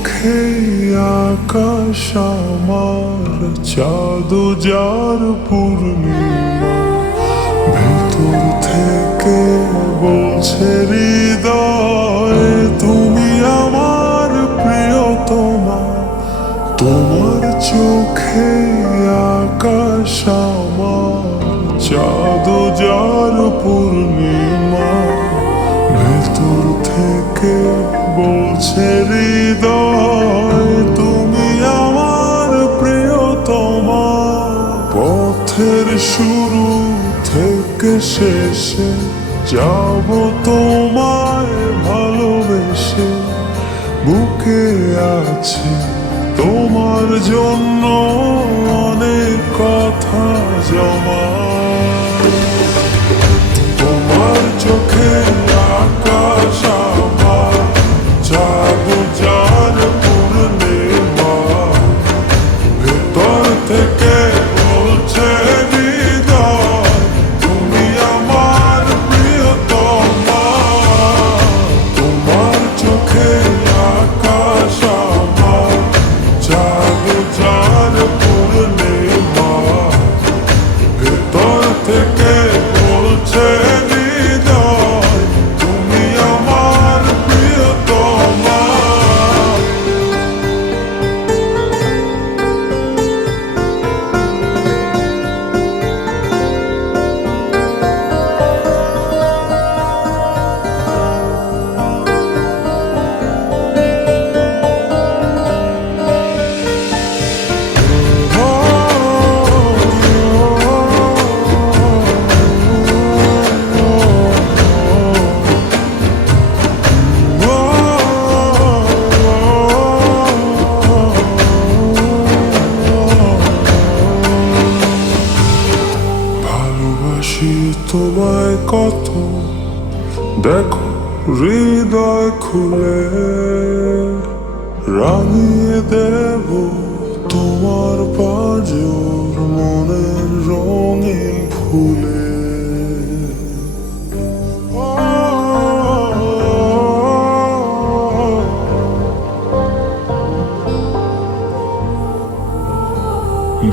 চোখে আকাশ আমার, চাঁদ যার পূর্ণিমা, ভেতর থেকে বলছে হৃদয় তুমি আমার প্রিয়তমা। তোমার চোখে আকাশ আমার, চাঁদ যার পূর্ণিমা, ভেতর থেকে বলছে হৃদয় তুমি আমার প্রিয়তমা। পথের শুরু থেকে শেষে যাব তোমায় ভালোবেসে, বুকে আছে তোমার জন্য অনেক কথা জমা। তোমার চোখে আকাশ আমার, চাঁদ যার পূর্ণিমা, ভেতর থেকে বলছে হৃদয় তুমি আমার প্রিয়তমা। তোমার চোখে আকাশ আমার, চাঁদ যার পূর্ণিমা, ভেতর থেকে বলছে হৃদয় তুমি আমার প্রিয়তমা। ভালোবাসি তোমায় কত, দেখো হৃদয় খুলে, রাঙিয়ে দেব তোমার পাঁজর মনের রঙিন ফুলে।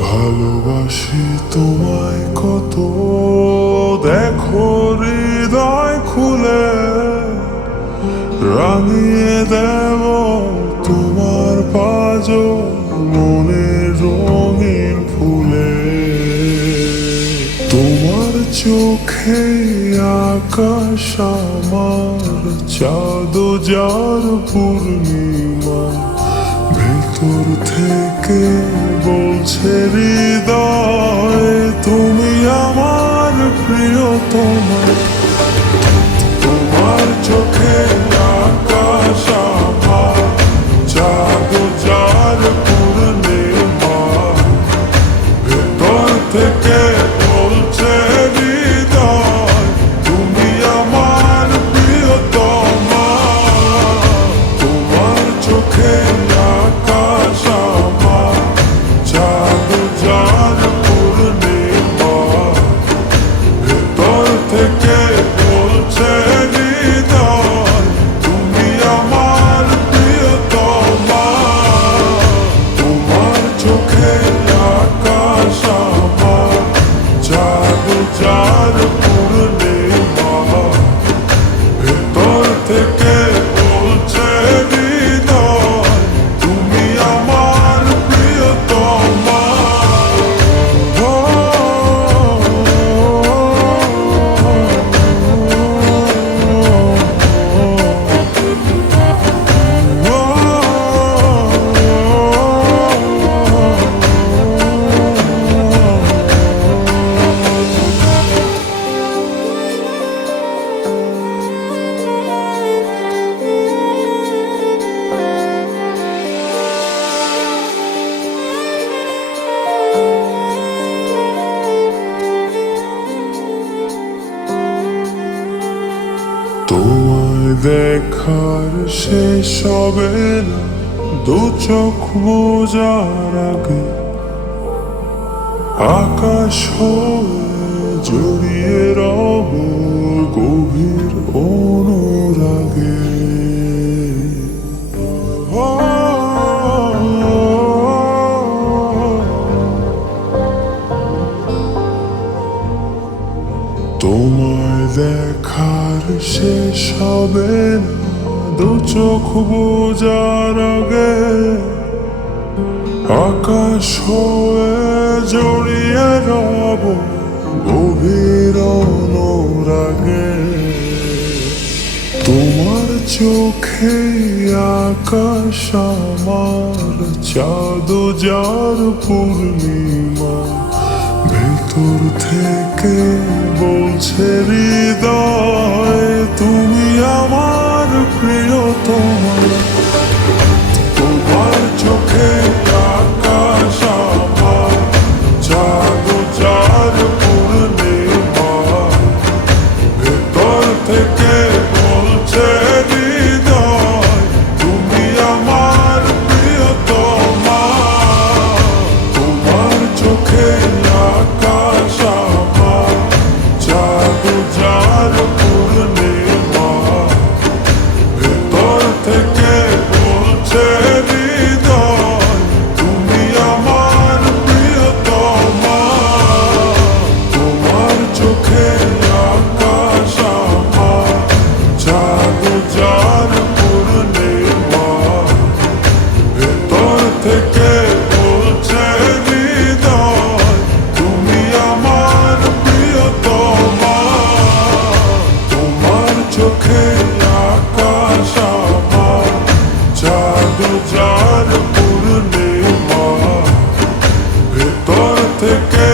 ভালোবাসি তোমায় কত, দেখো হৃদয় খুলে, রাঙিয়ে দেব তোমার পাঁজর মনের রঙিন ফুলে। তোমার চোখে আকাশ আমার, চাঁদ যার পূর্ণিমা, ভেতর থেকে বলছে হৃদয় তুমি আমার প্রিয়তমা। তোমার চোখে আকাশ আমার, চাঁদ যার পূর্ণিমা, ভেতর থেকে বলছে হৃদয় তুমি আমার প্রিয়তমা। তোমার চোখে আকাশ আমার, চাঁদ যার পূর্ণিমা, ভেতর থেকে বলছে হৃদয় তুমি আমার প্রিয়তমা। তোমার চোখে আকাশ আমার, চাঁদ যার পূর্ণিমা, ভেতর থেকে বলছে হৃদয় তুমি আমার প্রিয়তমা। তোমায় দেখার শেষ হবে না দু চোখ বোঝার আগে, আকাশ হয়ে জড়িয়ে রব গভীর অনুরাগে। দেখার শেষ হবে না দু চোখ বোঝার আগে, আকাশ হয়ে জড়িয়ে রব গভীর অনুরাগে। তোমার চোখে আকাশ আমার, চাঁদ যার পূর্ণিমা, ভেতর থেকে বলছে হৃদয় তুমি আমার প্রিয়তমা। তোমার চোখে আকাশ আমার, চাঁদ যার পূর্ণিমা, ভেতর থেকে বলছে হৃদয় তুমি আমার প্রিয়তমা। তোমার চোখে আকাশ আমার, চাঁদ যার পূর্ণিমা, ভেতর থেকে বলছে হৃদয় তুমি আমার প্রিয়তমা। তোমার চোখে আকাশ আমার, চাঁদ যার পূর্ণিমা, ভেতর থেকে বলছে হৃদয় তুমি আমার প্রিয়তমা। তোমার চোখে আকাশ আমার, চাঁদ যার পূর্ণিমা, ভেতর থেকে